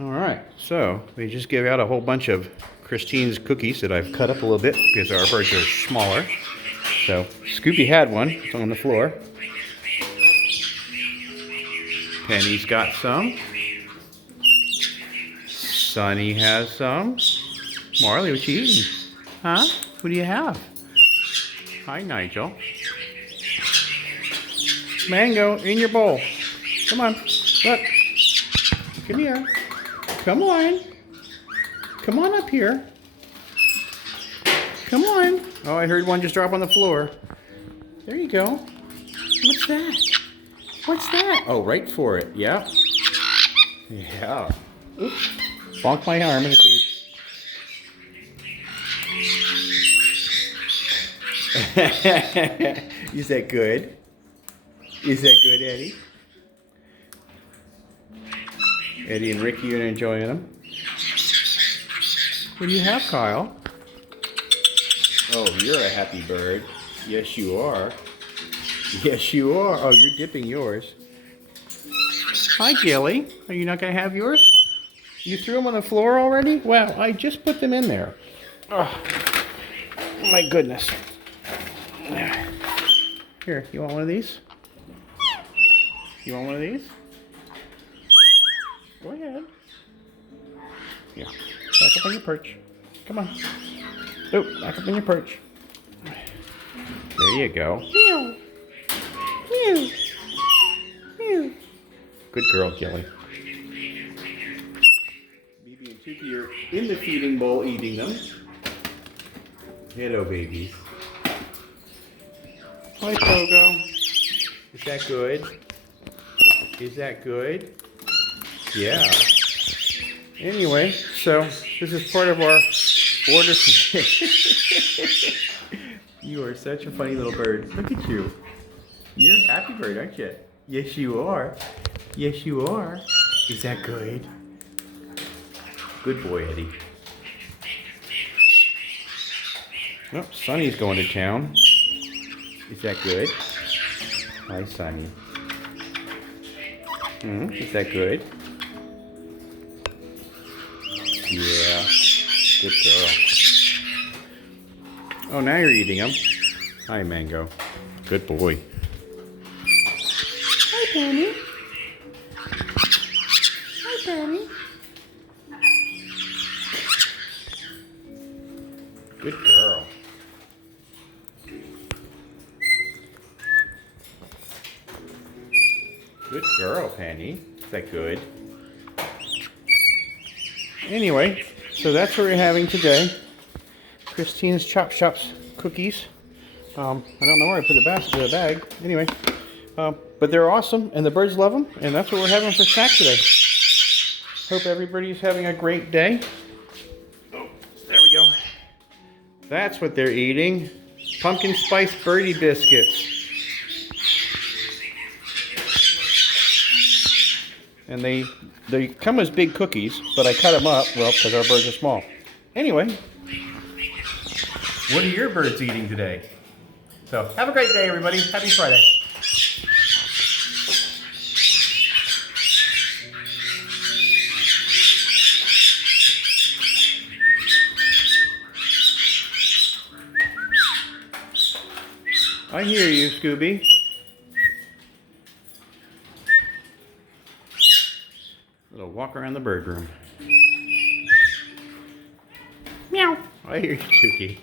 All right, so we just gave out a whole bunch of Christine's cookies that I've cut up a little bit because our birds are smaller. So Scoopy had one. It's on the floor. Penny's got some. Sonny has some. Marley, what you eating? Huh? What do you have? Hi, Nigel. Mango in your bowl. Come on. Look. Come here. Come on. Come on up here. Come on. Oh, I heard one just drop on the floor. There you go. What's that? What's that? Oh, right for it. Yeah. Yeah. Oops. Bonk my arm in the cage. Is that good? Is that good, Eddie? Eddie and Ricky are enjoying them. What do you have, Kyle? Oh, you're a happy bird. Yes, you are. Yes, you are. Oh, you're dipping yours. Hi, Gilly. Are you not going to have yours? You threw them on the floor already? Wow, I just put them in there. Oh, my goodness. Here, you want one of these? You want one of these? Go ahead. Yeah. Back up on your perch. Come on. Oh, back up on your perch. There you go. Meow. Meow. Meow. Good girl, Gilly. Bibi and Caique are in the feeding bowl eating them. Hello, babies. Hi, Pogo. Is that good? Is that good? Yeah. Anyway, so this is part of our order. You are such a funny little bird. Look at you. You're a happy bird, aren't you? Yes, you are. Yes, you are. Is that good? Good boy, Eddie. Oh, Sonny's going to town. Is that good? Hi, Sonny. Is that good? Yeah. Good girl. Oh, now you're eating them. Hi, Mango. Good boy. Hi, Penny. Hi, Penny. Good girl. Good girl, Penny. Is that good? Anyway, so that's what we're having today. Christine's Chop Shops cookies. I don't know where I put the bag. Anyway, but they're awesome, and the birds love them, and that's what we're having for snack today. Hope everybody's having a great day. Oh, there we go. That's what they're eating. Pumpkin spice birdie biscuits. And they come as big cookies, but I cut them up, well, because our birds are small. Anyway, what are your birds eating today? So, have a great day, everybody. Happy Friday. I hear you, Scooby. Little walk around the bird room. Meow. I hear you, Caique.